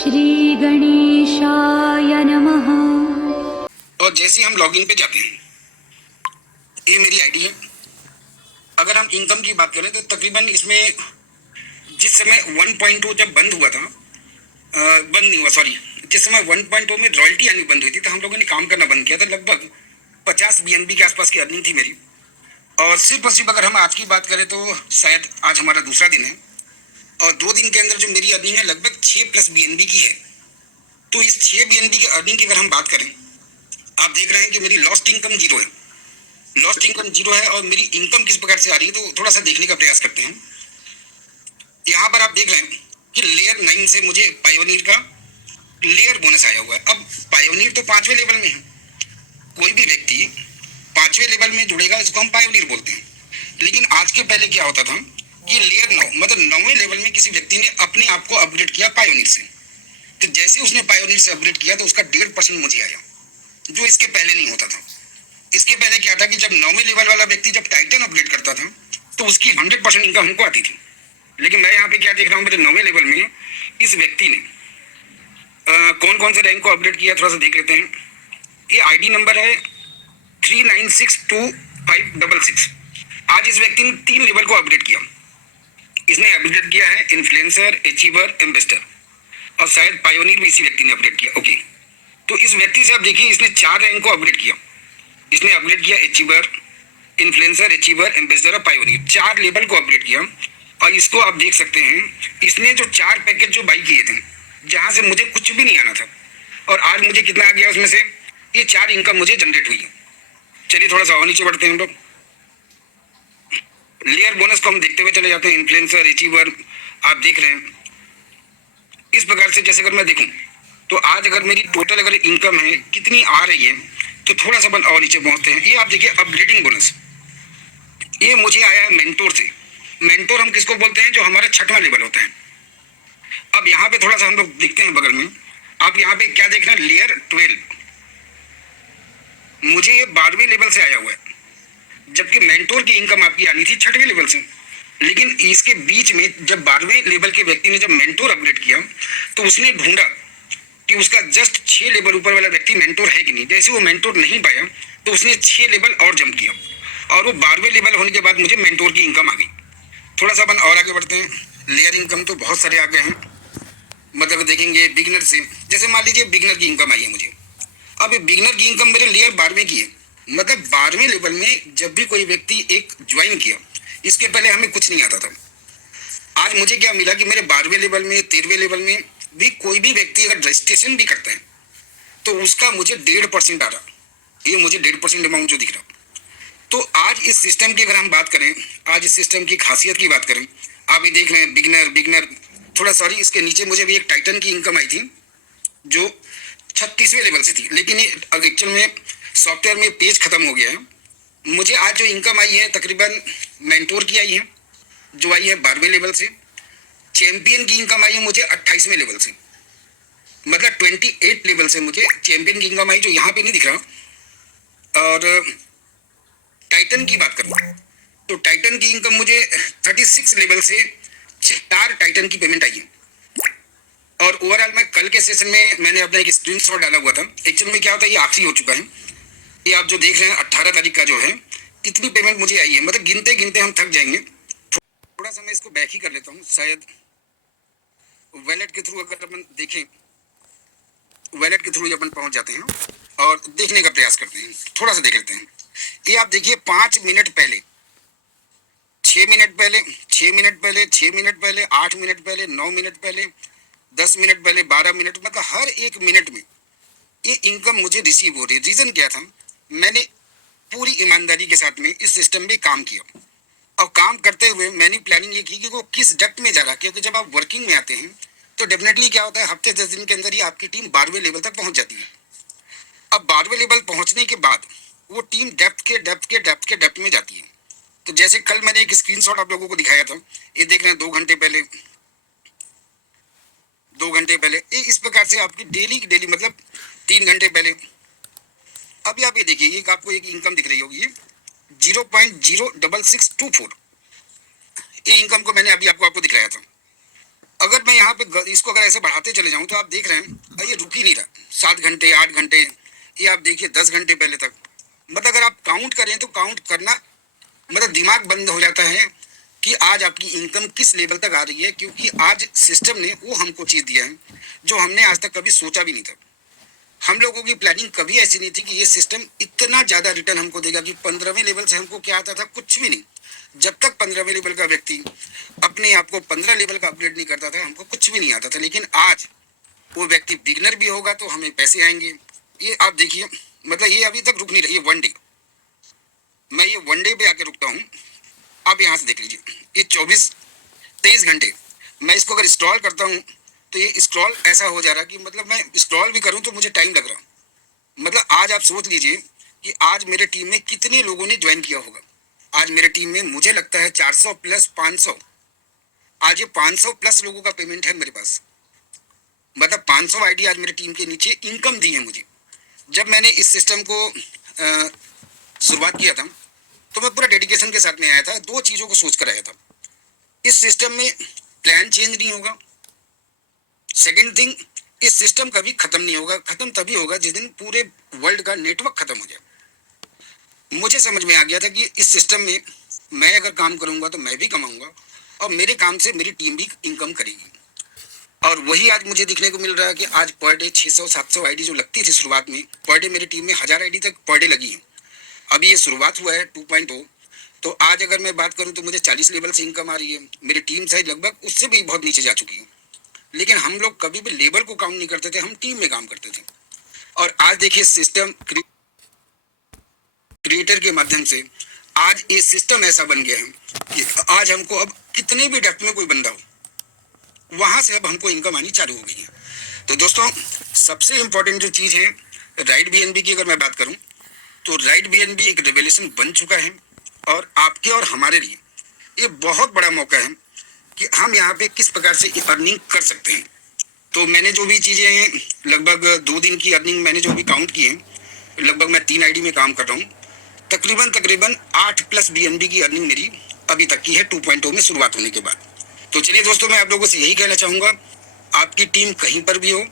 श्री गणेशाय नमः। और जैसे हम लॉगिन पे जाते हैं, ये मेरी आईडी है। अगर हम इनकम की बात करें तो तकरीबन इसमें जिस समय 1.0 जब बंद हुआ था, बंद नहीं हुआ सॉरी, जिस समय 1.0 में रॉयल्टी आनी बंद हुई थी तो हम लोगों ने काम करना बंद किया था। लगभग 50 BNB के आसपास की अर्निंग थी मेरी। और सिर्फ और सिर्फ अगर हम आज की बात करें तो शायद आज हमारा दूसरा दिन है और 2 दिन के अंदर जो मेरी अर्निंग है लगभग 6+ BNB की है। तो इस 6 BNB की अर्निंग की अगर हम बात करें, आप देख रहे हैं कि मेरी लॉस्ट इनकम जीरो है। लॉस्ट इनकम जीरो है और मेरी इनकम किस प्रकार से आ रही है तो थोड़ा सा देखने का प्रयास करते हैं। यहाँ पर आप देख रहे हैं कि लेयर 9 से मुझे पायोनियर का लेयर बोनस आया हुआ है। अब पायोनियर तो 5वें लेवल में है। कोई भी व्यक्ति 5वें लेवल में जुड़ेगा इसको हम पायोनियर बोलते हैं। लेकिन आज के पहले क्या होता था कि लेयर 9 मतलब 9वें लेवल में किसी व्यक्ति ने अपने आप को अपग्रेड किया पायोनियर से। तो जैसे उसने पायोनियर से अपग्रेड किया तो उसका 1.5% मुझे आया, जो इसके पहले नहीं होता था। इसके पहले क्या था कि जब 9वें लेवल वाला व्यक्ति जब टाइटन अपग्रेड करता था तो उसकी 100% इनकम हमको आती थी। लेकिन मैं यहाँ पे क्या देख रहा हूँ, मेरे 9वें लेवल में इस व्यक्ति ने कौन कौन से रैंक को अपग्रेड किया थोड़ा सा देख लेते हैं। ये आईडी नंबर है 39625666। आज इस व्यक्ति ने 3 लेवल को अपग्रेड किया। इसने अपग्रेड किया है इन्फ्लुएंसर, अचीवर, एम्बेसडर और शायद पायोनियर भी इसी व्यक्ति ने अपग्रेड किया। ओके, तो इस व्यक्ति से आप देखिए इसने 4 रैंक को अपग्रेड किया। इसने अपग्रेड किया अचीवर, इन्फ्लुएंसर, अचीवर, एम्बेसडर और पायोनियर, 4 लेवल को अपग्रेड किया। और इसको आप देख सकते हैं इसने जो 4 पैकेज जो बाई किए थे जहां से मुझे कुछ भी नहीं आना था और आज मुझे कितना आ गया उसमें से, ये 4 इनकम मुझे जनरेट हुई है। चलिए थोड़ा सा और नीचे बढ़ते हैं हम लोग। लेयर बोनस को हम देखते हुए चले जाते हैं। इन्फ्लुएंसर, अचीवर आप देख रहे हैं इस प्रकार से। जैसे अगर मैं देखूं तो आज अगर मेरी टोटल अगर इनकम है कितनी आ रही है तो थोड़ा सा अपन और नीचे पहुंचते हैं। ये आप देखिए अपग्रेडिंग बोनस, ये मुझे आया है मेंटोर से। मेंटोर हम किसको बोलते हैं, जो हमारा 6वां लेवल होता है। अब यहाँ पे थोड़ा सा हम लोग देखते हैं बगल में। आप यहाँ पे क्या देख रहे हैं, लेयर 12 मुझे ये 12वें लेवल से आया हुआ है, जबकि मेंटोर की इनकम आपकी आनी थी 6वें लेवल से। लेकिन इसके बीच में जब 12वें लेवल के व्यक्ति ने जब मेंटोर अपग्रेड किया तो उसने ढूंढा कि उसका जस्ट 6 लेवल ऊपर वाला व्यक्ति मेंटोर है कि नहीं। जैसे वो मेंटोर नहीं पाया तो उसने 6 लेवल और जंप किया और वो 12वें लेवल होने के बाद मुझे मेंटोर की इनकम आ गई। थोड़ा सा अपन और आगे बढ़ते हैं। लेयर इनकम तो बहुत सारे आ गए हैं, मतलब देखेंगे बिगनर से। जैसे मान लीजिए बिगनर की इनकम आई है मुझे। अब ये बिगनर की इनकम मेरे लेयर 12वें की है, मतलब 12वें लेवल में जब भी कोई व्यक्ति एक ज्वाइन किया, इसके पहले हमें कुछ नहीं आता था। आज मुझे क्या मिला कि मेरे 12वें लेवल में, 13वें लेवल में भी कोई भी व्यक्ति अगर रजिस्ट्रेशन भी करता है तो उसका मुझे 1.5% आ रहा। ये मुझे 1.5% अमाउंट जो दिख रहा। तो आज इस सिस्टम की अगर हम बात करें, आज इस सिस्टम की खासियत की बात करें, आप ये देख रहे हैं बिगनर थोड़ा सॉरी, इसके नीचे मुझे भी एक टाइटन की इनकम आई थी जो 36वें लेवल से थी। लेकिन ये एक्चुअल में सॉफ्टवेयर में पेज खत्म हो गया है। मुझे आज जो इनकम आई है तकरीबन मेंटोर की आई है, जो आई है 12वें लेवल से। चैंपियन की इनकम आई है मुझे 28वें लेवल से, मतलब 28 लेवल से मुझे चैंपियन की इनकम आई, जो यहाँ पे नहीं दिख रहा। और टाइटन की बात करूँ तो टाइटन की इनकम मुझे 36 लेवल से 4 टाइटन की पेमेंट आई है। और ओवरऑल मैं कल के सेशन में मैंने अपना एक स्क्रीनशॉट डाला हुआ था। एक्चुअल में क्या होता है, ये आखिरी हो चुका है। ये आप जो देख रहे हैं 18 तारीख का जो है इतनी पेमेंट मुझे आई है, मतलब गिनते गिनते हम थक जाएंगे। थोड़ा सा मैं इसको बैक ही कर लेता हूँ। शायद वैलेट के थ्रू अगर अपन देखें, वैलेट के थ्रू अपन पहुंच जाते हैं और देखने का प्रयास करते हैं। थोड़ा सा देख लेते हैं। ये आप देखिए 5 मिनट पहले, 6 मिनट पहले, 6 मिनट पहले, 6 मिनट पहले, 8 मिनट पहले, 9 मिनट पहले, 10 मिनट पहले, 12 मिनट, मतलब हर एक मिनट में ये इनकम मुझे रिसीव हो रही है। रीज़न क्या था, मैंने पूरी ईमानदारी के साथ में इस सिस्टम में काम किया और काम करते हुए मैंने प्लानिंग ये की कि वो किस डक्ट में जा रहा है। क्योंकि जब आप वर्किंग में आते हैं तो डेफिनेटली क्या होता है, हफ्ते 10 दिन के अंदर ही आपकी टीम 12वें लेवल तक पहुंच जाती है। अब 12वें लेवल पहुंचने के बाद वो टीम डेप्थ में जाती है। तो जैसे कल मैंने एक स्क्रीनशॉट आप लोगों को दिखाया था, ये देख रहे हैं 2 घंटे पहले, 2 घंटे पहले, ये इस प्रकार से आपकी डेली मतलब 3 घंटे पहले। अभी आप ये देखिए, ये आपको एक इनकम दिख रही होगी 0.06624। ये इनकम को मैंने अभी आपको दिखाया था। अगर मैं यहाँ पे इसको अगर ऐसे बढ़ाते चले जाऊँ तो आप देख रहे हैं ये रुक ही नहीं रहा, 7 घंटे 8 घंटे, ये आप देखिए 10 घंटे पहले तक। मतलब अगर आप काउंट करें तो काउंट करना मतलब दिमाग बंद हो जाता है कि आज आपकी इनकम किस लेवल तक आ रही है, क्योंकि आज सिस्टम ने वो हमको चीज़ दिया है जो हमने आज तक कभी सोचा भी नहीं था। हम लोगों की प्लानिंग कभी ऐसी नहीं थी कि ये सिस्टम इतना ज़्यादा रिटर्न हमको देगा। कि 15वें लेवल से हमको क्या आता था, कुछ भी नहीं। जब तक 15वें लेवल का व्यक्ति अपने आप को 15 लेवल का अपग्रेड नहीं करता था, हमको कुछ भी नहीं आता था। लेकिन आज वो व्यक्ति बिगनर भी होगा तो हमें पैसे आएंगे। ये आप देखिए, मतलब ये अभी तक रुक नहीं रही। ये 1 डे, मैं ये 1 डे पे आके रुकता हूँ। आप यहाँ से देख लीजिए, ये 24-23 घंटे मैं इसको अगर स्क्रॉल करता हूँ तो ये स्क्रॉल ऐसा हो जा रहा कि मतलब मैं स्क्रॉल भी करूँ तो मुझे टाइम लग रहा। मतलब आज आप सोच लीजिए कि आज मेरे टीम में कितने लोगों ने ज्वाइन किया होगा। आज मेरे टीम में मुझे लगता है 400 प्लस 500, आज ये 500 प्लस लोगों का पेमेंट है मेरे पास। मतलब 500 आईडी आज मेरे टीम के नीचे इनकम दी है मुझे। जब मैंने इस सिस्टम को शुरुआत किया था तो मैं पूरा डेडिकेशन के साथ में आया था, 2 चीज़ों को सोच कर आया था। इस सिस्टम में प्लान चेंज नहीं होगा। सेकेंड थिंग, इस सिस्टम कभी खत्म नहीं होगा। खत्म तभी होगा जिस दिन पूरे वर्ल्ड का नेटवर्क खत्म हो जाए। मुझे समझ में आ गया था कि इस सिस्टम में मैं अगर काम करूंगा तो मैं भी कमाऊंगा और मेरे काम से मेरी टीम भी इनकम करेगी। और वही आज मुझे देखने को मिल रहा है कि आज पर डे 600-700 आईडी जो लगती थी शुरुआत में, पर डे मेरी टीम में 1000 आईडी तक पर डे लगी है। अभी ये शुरुआत हुआ है 2.0, तो आज अगर मैं बात करूं तो मुझे 40 लेवल से इनकम आ रही है। मेरी टीम साइज लगभग उससे भी बहुत नीचे जा चुकी है। लेकिन हम लोग कभी भी लेवल को काउंट नहीं करते थे, हम टीम में काम करते थे। और आज देखिए सिस्टम क्रिएटर के माध्यम से आज ये सिस्टम ऐसा बन गया है कि आज हमको अब कितने भी डेप्थ में कोई बंदा हो, वहां से अब हमको इनकम आनी चालू हो गई है। तो दोस्तों, सबसे इंपॉर्टेंट जो चीज़ है राइट बीएनबी की अगर मैं बात करूं तो राइट बीएनबी एक रेवोल्यूशन बन चुका है। और आपके और हमारे लिए ये बहुत बड़ा मौका है कि हम यहाँ पे किस प्रकार से अर्निंग कर सकते हैं। तो मैंने जो भी चीज़ें हैं, लगभग 2 दिन की अर्निंग मैंने जो भी काउंट की है, लगभग मैं 3 आईडी में काम कर रहा हूँ। तकरीबन 8 प्लस बीएनबी की अर्निंग मेरी अभी तक की है 2.0 में शुरुआत होने के बाद। तो चलिए दोस्तों, मैं आप लोगों से यही कहना चाहूँगा, आपकी टीम कहीं पर भी हो,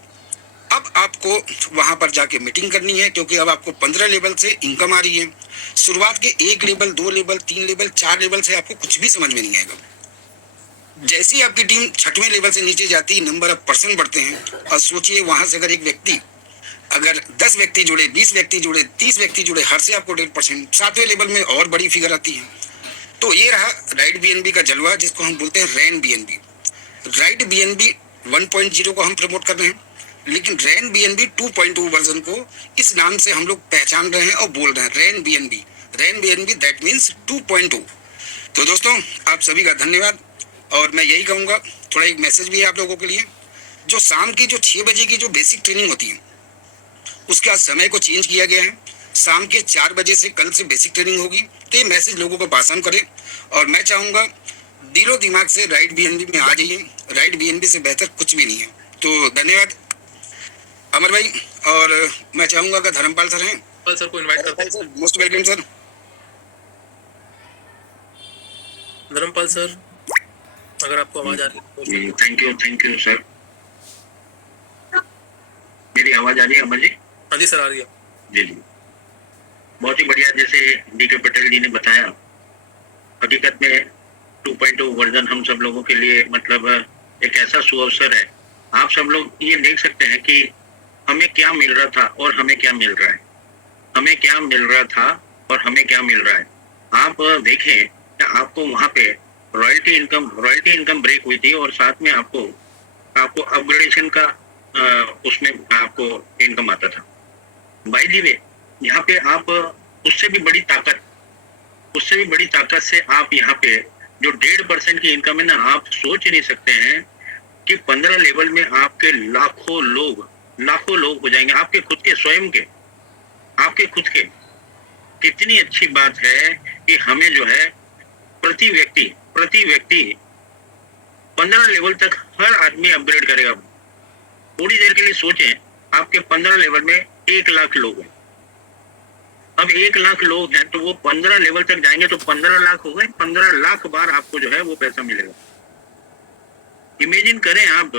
अब आपको वहां पर जाके मीटिंग करनी है, क्योंकि अब आपको 15 लेवल से इनकम आ रही है। शुरुआत के 1 लेवल 2 लेवल 3 लेवल 4 लेवल से आपको कुछ भी समझ में नहीं आएगा। जैसे ही आपकी टीम 6वें लेवल से नीचे जाती है, नंबर ऑफ पर्सन बढ़ते हैं। और सोचिए, वहां से अगर एक व्यक्ति, अगर 10 व्यक्ति जुड़े, 20 व्यक्ति जुड़े, 30 व्यक्ति जुड़े, हर से आपको 1.5%, 7वें लेवल में और बड़ी फिगर आती है। तो ये रहा राइट बीएनबी का जलवा, जिसको हम बोलते हैं रैन बीएनबी। राइट बीएनबी 1.0 को हम प्रमोट कर रहे हैं, लेकिन रैन बीएनबी 2.0 वर्जन को इस नाम से हम लोग पहचान रहे हैं और बोल रहे हैं rain BNB. Rain BNB that means 2.0। तो दोस्तों, आप सभी का धन्यवाद। और मैं यही कहूँगा, थोड़ा एक मैसेज भी है आप लोगों के लिए, जो शाम की जो 6 बजे की जो बेसिक ट्रेनिंग होती है, उसके आज समय को चेंज किया गया है। शाम के 4 बजे से कल से बेसिक ट्रेनिंग होगी। तो ये मैसेज लोगों को पास ऑन करें। और मैं चाहूँगा दिलो दिमाग से राइट बीएनबी में आ जाइए। राइट बीएनबी से बेहतर कुछ भी नहीं है। तो धन्यवाद अमर भाई। और मैं चाहूँगा कि धर्मपाल सर हैं, सर को इनवाइट करते हैं। Sir most welcome sir. Dharampal sir, अगर आपको आवाज आ रही है। Thank you sir. मेरी आवाज आ रही है अमर जी? हाँ जी सर, आ रही है। जी, बहुत ही बढ़िया। जैसे डीके पटेल जी ने बताया, हकीकत में 2.0 वर्जन हम सब लोगों के लिए मतलब एक ऐसा सुअवसर है। आप सब लोग ये देख सकते हैं कि हमें क्या मिल रहा था और हमें क्या मिल रहा है। हमें क्या मिल रहा था और हमें क्या मिल रहा है। आप देखें कि आपको वहाँ पे रॉयल्टी इनकम ब्रेक हुई थी और साथ में आपको अपग्रेडेशन का उसमें आपको इनकम आता था। बाय द वे, यहाँ पे आप उससे भी बड़ी ताकत से आप यहाँ पे जो 1.5% की इनकम है ना, आप सोच नहीं सकते हैं कि 15 लेवल में आपके लाखों लोग हो जाएंगे, आपके खुद के स्वयं के, आपके खुद के। कितनी अच्छी बात है कि हमें जो है प्रति व्यक्ति 15 लेवल तक हर आदमी अपग्रेड करेगा। थोड़ी देर के लिए सोचें, आपके 15 लेवल में 1 लाख लोग हैं। अब 1 लाख लोग हैं तो वो 15 लेवल तक जाएंगे तो 15 लाख हो गए। 15 लाख बार आपको जो है वो पैसा मिलेगा। इमेजिन करें आप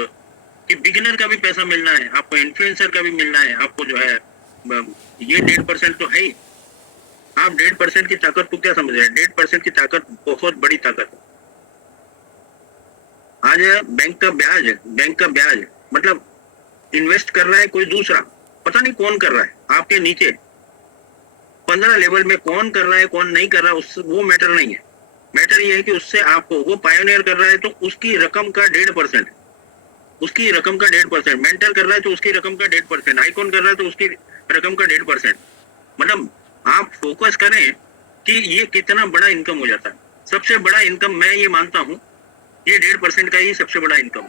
कि बिगिनर का भी पैसा मिलना है, आपको इन्फ्लुएंसर का भी मिलना है, आपको जो है ये 1.5% तो है ही। आप 1.5% की ताकत को क्या समझ रहे हैं? 1.5% की ताकत बहुत बड़ी ताकत है। आज बैंक का ब्याज मतलब इन्वेस्ट कर रहा है कोई दूसरा, पता नहीं कौन कर रहा है, आपके नीचे 15 लेवल में कौन कर रहा है कौन नहीं कर रहा है, वो मैटर नहीं है। मैटर ये है कि उससे आपको, वो पायोनियर कर रहा है तो उसकी रकम का 1.5%, उसकी रकम का 1.5%, मेंटर कर रहा है तो उसकी रकम का 1.5%, आइकॉन कर रहा है तो उसकी रकम का 1.5%। मतलब आप फोकस करें कि ये कितना बड़ा इनकम हो जाता है। सबसे बड़ा इनकम मैं ये मानता हूँ ये 1.5% का ही सबसे बड़ा इनकम।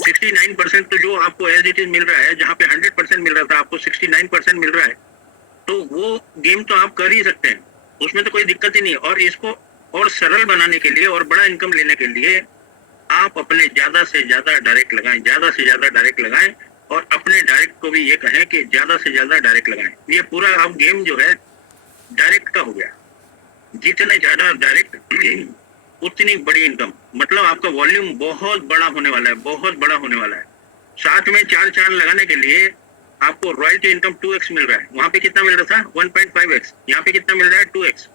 69% तो जो आपको एज इट इज मिल रहा है, जहाँ पे 100% मिल रहा था आपको 69% मिल रहा है, तो वो गेम तो आप कर ही सकते हैं, उसमें तो कोई दिक्कत ही नहीं है। और इसको और सरल बनाने के लिए और बड़ा इनकम लेने के लिए आप अपने ज्यादा से ज्यादा डायरेक्ट लगाएं, ज्यादा से ज्यादा डायरेक्ट लगाएं, और अपने डायरेक्ट को भी ये कहें कि ज्यादा से ज्यादा डायरेक्ट लगाएं। ये पूरा अब गेम जो है डायरेक्ट का हो गया, जितने ज्यादा डायरेक्ट उतनी बड़ी इनकम। मतलब आपका वॉल्यूम बहुत बड़ा होने वाला है, बहुत बड़ा होने वाला है। साथ में 4 चांद लगाने के लिए आपको रॉयल्टी इनकम 2x मिल रहा है। वहां पे कितना मिल रहा था? 1.5x। यहाँ पे कितना मिल रहा है? 2x।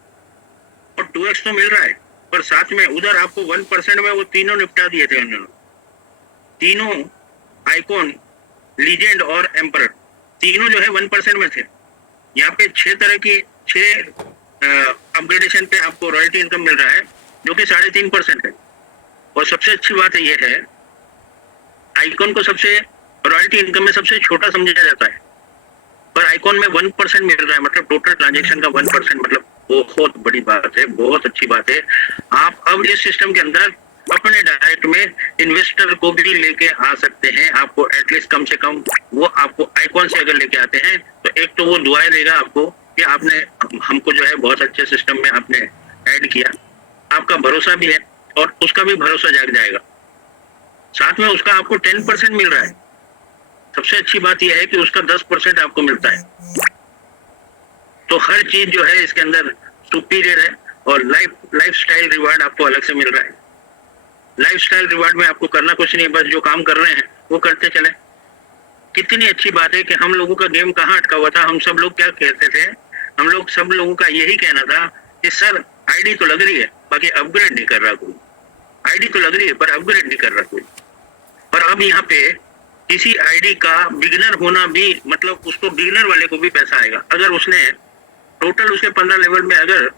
और 2x तो मिल रहा है, पर साथ में उधर आपको 1% में वो तीनों निपटा दिए थे उन्होंने। तीनों आइकॉन, लीजेंड और एम्परर, तीनों जो है 1% में थे। यहाँ पे 6 तरह की 6 अपग्रेडेशन पे आपको रॉयल्टी इनकम मिल रहा है, जो कि 3.5% है। और सबसे अच्छी बात ये है, आइकॉन को सबसे रॉयल्टी इनकम में सबसे छोटा समझा जाता है, पर आइकॉन में 1% मिल रहा है। मतलब टोटल ट्रांजेक्शन का 1%, मतलब बहुत बड़ी बात है, बहुत अच्छी बात है। आप अब इस सिस्टम के अंदर अपने डायरेक्ट में इन्वेस्टर को भी लेके आ सकते हैं। आपको एटलीस्ट कम से कम वो आपको आइकॉन से अगर लेके आते हैं तो एक तो वो दुआएं देगा आपको कि आपने हमको जो है बहुत अच्छे सिस्टम में आपने ऐड किया, आपका भरोसा भी है और उसका भी भरोसा जाग जाएगा। साथ में उसका आपको 10% मिल रहा है। सबसे अच्छी बात यह है कि उसका 10% आपको मिलता है। तो हर चीज जो है इसके अंदर सुपीरियर है। और लाइफ स्टाइल रिवार्ड आपको अलग से मिल रहा है। लाइफ स्टाइल रिवार्ड में आपको करना कुछ नहीं, बस जो काम कर रहे हैं वो करते चले। कितनी अच्छी बात है कि हम लोगों का गेम कहाँ अटका हुआ था। हम सब लोग क्या कहते थे? हम लोग सब लोगों का यही कहना था कि सर आईडी तो लग रही है, बाकी अपग्रेड नहीं कर रहा कोई। आईडी तो लग रही है पर अपग्रेड नहीं कर रहा कोई। पर अब यहाँ पे किसी आईडी का बिगिनर होना भी, मतलब उसको बिगिनर वाले को भी पैसा आएगा। अगर उसने टोटल उसके 15 लेवल में अगर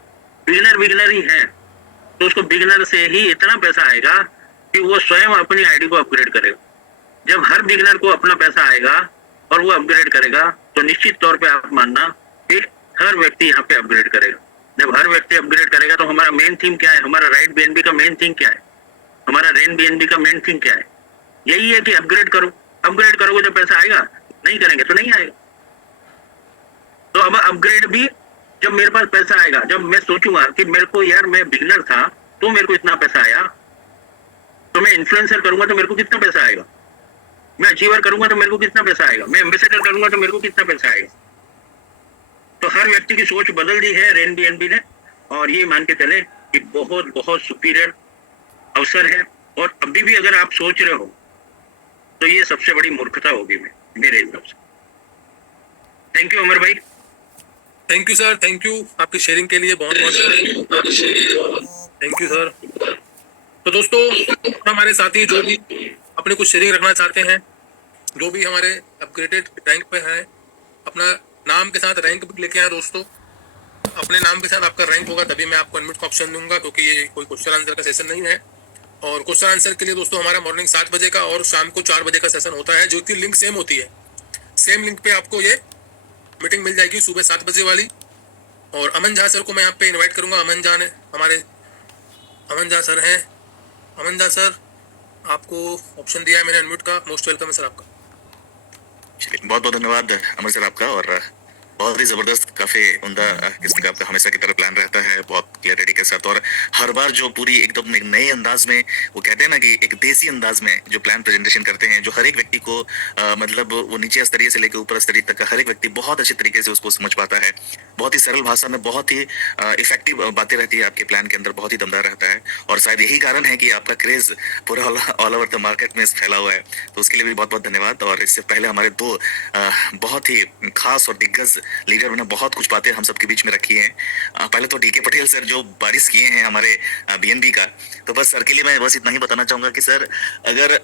बिगिनर ही है तो उसको बिगिनर से ही इतना पैसा आएगा कि वो स्वयं अपनी आईडी को अपग्रेड करेगा। जब हर बिगिनर को अपना पैसा आएगा और वो अपग्रेड करेगा तो निश्चित तौर पे आप मानना कि हर व्यक्ति यहाँ पे अपग्रेड करेगा। जब हर व्यक्ति अपग्रेड करेगा तो हमारा मेन थीम क्या है? हमारा राइट बीएनबी का मेन थीम क्या है? हमारा रेन बीएनबी का मेन थीम क्या है? यही है कि अपग्रेड करो। अपग्रेड करोगे तो पैसा आएगा, नहीं करेंगे तो नहीं आएगा। तो अब अपग्रेड भी, जब मेरे पास पैसा आएगा, जब मैं सोचूंगा कि मेरे को यार मैं बिगिनर था तो मेरे को इतना पैसा आया, तो मैं इन्फ्लुएंसर करूंगा तो मेरे को कितना पैसा आएगा, मैं अचीवर करूंगा तो मेरे को कितना पैसा आएगा, मैं एम्बेसडर करूंगा तो मेरे को कितना पैसा आएगा। तो हर व्यक्ति की सोच बदल दी है रेन बीएनबी ने। और ये मान के चले कि बहुत बहुत सुपीरियर अवसर है। और अभी भी अगर आप सोच रहे हो तो ये सबसे बड़ी मूर्खता होगी मेरे हिसाब से। थैंक यू अमर भाई। Thank you sir, thank you आपकी शेयरिंग के लिए, बहुत बहुत थैंक यू सर। तो दोस्तों, हमारे साथी जो भी अपने कुछ शेयरिंग रखना चाहते हैं, जो भी हमारे अपग्रेडेड रैंक पे हैं, अपना नाम के साथ रैंक भी लेके आए दोस्तों। अपने नाम के साथ आपका रैंक होगा तभी मैं आपको अनम्यूट का ऑप्शन दूंगा, क्योंकि ये कोई क्वेश्चन आंसर का सेशन नहीं है। और क्वेश्चन आंसर के लिए दोस्तों हमारा मॉर्निंग 7 बजे का और शाम को 4 बजे का सेशन होता है, जो कि लिंक सेम होती है। सेम लिंक पे आपको ये मीटिंग मिल जाएगी सुबह 7 बजे वाली। और अमन झा सर को मैं यहाँ पे इनवाइट करूंगा। अमन झा ने हमारे अमन झा सर हैं। अमन झा सर, आपको ऑप्शन दिया है मैंने अनम्यूट का। मोस्ट वेलकम है सर आपका। बहुत बहुत धन्यवाद अमर सर आपका। और बहुत ही जबरदस्त, काफी उम्दा किस्म का आपका हमेशा की बेटर प्लान रहता है, बहुत क्लियरिटी के साथ, और हर बार जो पूरी एकदम एक नए अंदाज में, वो कहते हैं ना कि एक देसी अंदाज में जो प्लान प्रेजेंटेशन करते हैं, जो हर एक व्यक्ति को मतलब वो नीचे स्तरीय से लेकर ऊपर स्तरीय तक का हर एक व्यक्ति बहुत अच्छे तरीके से उसको समझ पाता है। बहुत ही सरल भाषा में बहुत ही इफेक्टिव बातें रहती है आपके प्लान के अंदर, बहुत ही दमदार रहता है, और शायद यही कारण है कि आपका क्रेज पूरा ऑल ओवर द मार्केट में फैला हुआ है। तो उसके लिए भी बहुत बहुत धन्यवाद। और इससे पहले हमारे दो बहुत ही खास और दिग्गज लीडर ने बहुत कुछ बातें हम सबके बीच में रखी हैं। पहले तो डीके पटेल सर जो बारिश किए हैं हमारे बीएनबी का, तो बस सर के लिए मैं बस इतना ही बताना चाहूंगा कि सर अगर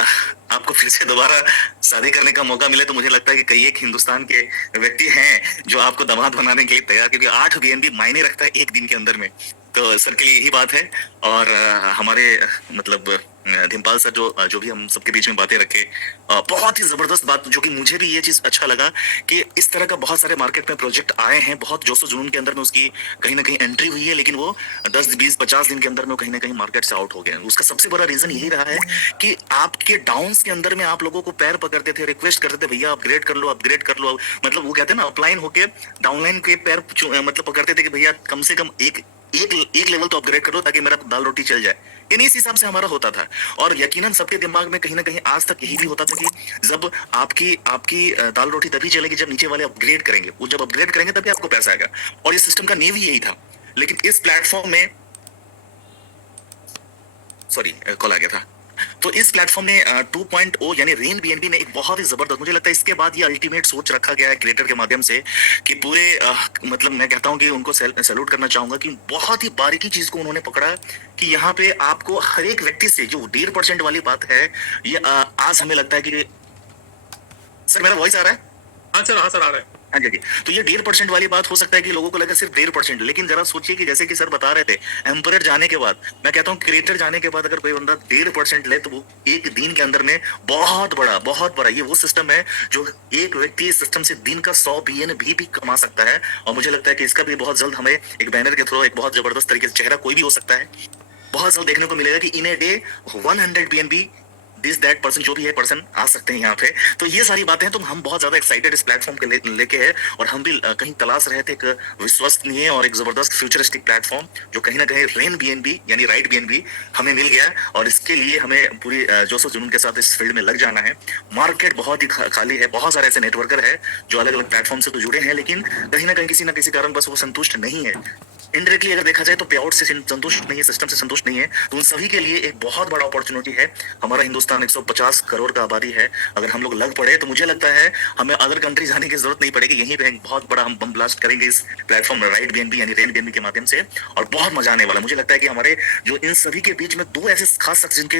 आपको फिर से दोबारा शादी करने का मौका मिले तो मुझे लगता है कि कई एक हिंदुस्तान के व्यक्ति हैं जो आपको दामाद बनाने के लिए तैयार, क्योंकि 8 बीएनबी मायने रखता है एक दिन के अंदर में। तो सर के लिए यही बात है। और हमारे मतलब धिमपाल सर जो भी हम सबके बीच में बातें रखे, बहुत ही जबरदस्त बात, जो कि मुझे भी ये चीज अच्छा लगा कि इस तरह का बहुत सारे मार्केट में प्रोजेक्ट आए हैं, बहुत जोशो जुनून के अंदर में उसकी कहीं ना कहीं एंट्री हुई है, लेकिन वो 10, 20, 50 दिन के अंदर में कहीं ना कहीं मार्केट से आउट हो गए। उसका सबसे बड़ा रीजन यही रहा है कि आपके डाउन्स के अंदर में आप लोगों को पैर पकड़ते थे, रिक्वेस्ट करते थे, भैया अपग्रेड कर लो, अपग्रेड कर लो। मतलब वो कहते हैं ना, अपलाइन होके डाउनलाइन के पैर मतलब पकड़ते थे कि भैया कम से कम एक लेवल तो अपग्रेड करो ताकि मेरा दाल रोटी चल जाए। यानी इस हिसाब से हमारा होता था, और यकीनन सबके दिमाग में कहीं ना कहीं आज तक यही भी होता था कि जब आपकी दाल रोटी तभी चलेगी जब नीचे वाले अपग्रेड करेंगे, वो जब अपग्रेड करेंगे तभी आपको पैसा आएगा। और इस सिस्टम का नींव ही यही था। लेकिन इस प्लेटफॉर्म में सॉरी कॉल आ गया था। तो इस प्लेटफॉर्म ने 2.0 यानी रेन बीएनबी ने एक बहुत ही जबरदस्त, मुझे लगता है इसके बाद ये अल्टीमेट सोच रखा गया है क्रिएटर के माध्यम से कि पूरे मतलब मैं कहता हूं कि उनको सैल्यूट करना चाहूंगा कि बहुत ही बारीकी चीज को उन्होंने पकड़ा कि यहाँ पे आपको हर एक व्यक्ति से जो 1.5% वाली बात है, ये आज हमें लगता है कि सर मेरा वॉइस आ रहा है? हाँ सर आ रहा है। हाँ जी। तो ये 1.5% वाली बात हो सकता है कि लोगों को लगा सिर्फ 1.5%, लेकिन जरा सोचिए कि जैसे कि सर बता रहे थे, एम्परर जाने के बाद, मैं कहता हूँ क्रिएटर जाने के बाद अगर कोई बंदा 1.5% ले तो वो एक दिन के अंदर में बहुत बड़ा ये वो सिस्टम है जो एक व्यक्ति इस सिस्टम से दिन का 100 BN भी कमा सकता है। और मुझे लगता है कि इसका भी बहुत जल्द हमें एक बैनर के थ्रू एक बहुत जबरदस्त तरीके से, चेहरा कोई भी हो सकता है, बहुत जल्द देखने को मिलेगा कि in a day 100 BNB this that person जो भी है पर्सन आ सकते हैं यहाँ पे। तो ये सारी बातें हैं, तो हम बहुत ज्यादा एक्साइटेड इस प्लेटफॉर्म के लेके है, और हम भी कहीं तलाश रहे थे एक विश्वसनीय और एक जबरदस्त फ्यूचरिस्टिक प्लेटफॉर्म जो कहीं ना कहीं रेन बीएनबी यानी राइट बीएनबी हमें मिल गया। और इसके लिए हमें पूरी जोशो जुनून के साथ इस फील्ड में लग जाना है। मार्केट बहुत ही खाली है, बहुत सारे ऐसे नेटवर्कर है जो अलग अलग प्लेटफॉर्म से तो जुड़े हैं, लेकिन कहीं ना कहीं किसी ना किसी कारण बस वो संतुष्ट नहीं है। इनडायरेक्टली अगर देखा जाए तो पे आउट से संतुष्ट नहीं है, सिस्टम से संतुष्ट नहीं है। तो उन सभी के लिए एक बहुत बड़ा अपॉर्चुनिटी है। हमारा हिंदुस्तान 150 करोड़ का आबादी है, अगर हम लोग लग पड़े तो मुझे लगता है हमें अदर कंट्री जाने की जरूरत नहीं पड़ेगी। यहीं पे एक बहुत बड़ा हम बम ब्लास्ट करेंगे इस प्लेटफॉर्म राइट बीएनबी यानी रेन बीएनबी के माध्यम से, और बहुत मजा आने वाला। मुझे लगता है कि हमारे जो इन सभी के बीच में दो ऐसे खास शख्स जिनके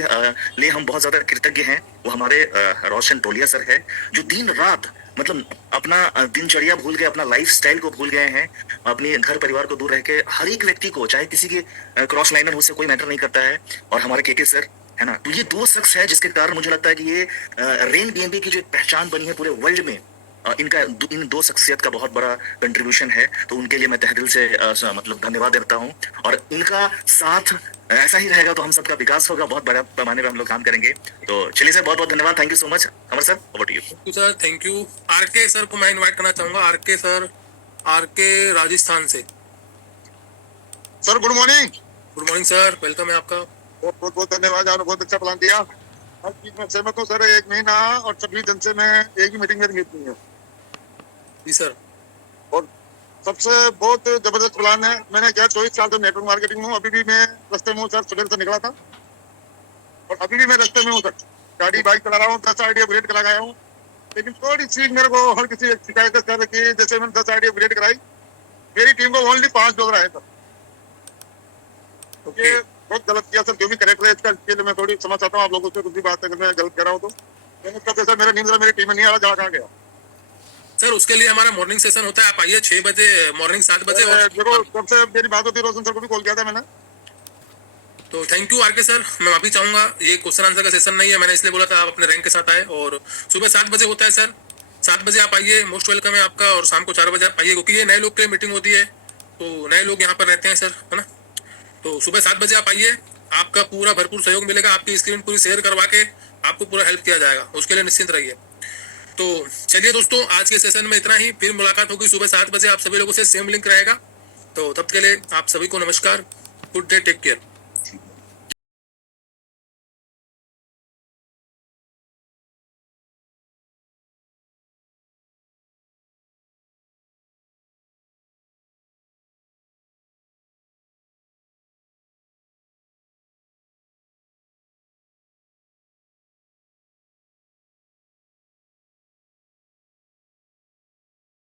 लिए हम बहुत ज्यादा कृतज्ञ हैं, वो हमारे रोशन टोलिया सर है, जो दिन रात मतलब अपना दिनचर्या भूल गए, अपना लाइफस्टाइल को भूल गए हैं, अपने घर परिवार को दूर रह के हर एक व्यक्ति को, चाहे किसी के क्रॉस लाइनर उससे कोई मैटर नहीं करता है, और हमारे केके सर है ना। तो ये दो शख्स है जिसके कारण मुझे लगता है कि ये रेन बीएनबी की जो पहचान बनी है पूरे वर्ल्ड में, इन दो शख्सियत का बहुत बड़ा कंट्रीब्यूशन है। तो उनके लिए मैं तहे दिल से मतलब धन्यवाद देता हूँ, और इनका साथ ऐसा ही रहेगा तो हम सबका विकास होगा, बहुत बड़ा पैमाने पर हम लोग काम करेंगे। तो चलिए सर, बहुत बहुत धन्यवाद, thank you so much. Amar sir, over to you. Sir thank you. RK sir को मैं इनवाइट करना चाहूंगा। आरके सर, आरके राजस्थान से। Sir good morning. Good morning sir, welcome है आपका। बहुत बहुत धन्यवाद, आपने बहुत अच्छा प्लान दिया। हर चीज में सहमत हूँ सर। 1 महीना और 26 दिन से मैं एक भी मीटिंग में नहीं है जी सर। और सबसे बहुत जबरदस्त प्लान है। मैंने क्या 24 साल से नेटवर्क मार्केटिंग में हूँ, अभी भी मैं रास्ते में हूँ सर। सुबह से निकला था और अभी भी मैं रास्ते में हूँ सर। गाड़ी बाइक चला रहा हूँ, 10 आईडी अपग्रेड करा गया हूँ, लेकिन थोड़ी सी मेरे को हर किसी शिकायत है सर कि जैसे मैंने 10 आईडी अपग्रेड कराई, मेरी टीम को ओनली 5 डॉलर आए सर। ये बहुत गलत किया सर, जो भी करेक्ट है इसके लिए मैं थोड़ी समझ चाहता हूँ आप लोगों से। कुछ भी बात अगर मैं गलत कर रहा हूँ तो सर मेरा नींद मेरी टीम में नहीं आ रहा, जहाँ कहाँ गया सर। उसके लिए हमारा मॉर्निंग सेशन होता है, आप आइए 6 बजे, मॉर्निंग 7 बजे। और देखो सबसे मेरी बात होती है, रोशन सर को भी कॉल किया था मैंने। तो थैंक यू आरके सर। मैं माफी चाहूंगा, ये क्वेश्चन आंसर का सेशन नहीं है, मैंने इसलिए बोला था आप अपने रैंक के साथ आए। और सुबह 7 बजे होता है सर, 7 बजे आप आइए, मोस्ट वेलकम है आपका। और शाम को 4 बजे आप आइए, क्योंकि ये नए लोग के मीटिंग होती है, तो नए लोग यहाँ पर रहते हैं सर, है ना। तो सुबह 7 बजे आप आइए, आपका पूरा भरपूर सहयोग मिलेगा। आपकी स्क्रीन पूरी शेयर करवा के आपको पूरा हेल्प किया जाएगा, उसके लिए निश्चिंत रहिए। तो चलिए दोस्तों, आज के सेशन में इतना ही। फिर मुलाकात होगी सुबह 7 बजे, आप सभी लोगों से सेम लिंक रहेगा। तो तब के लिए आप सभी को नमस्कार, गुड डे, टेक केयर।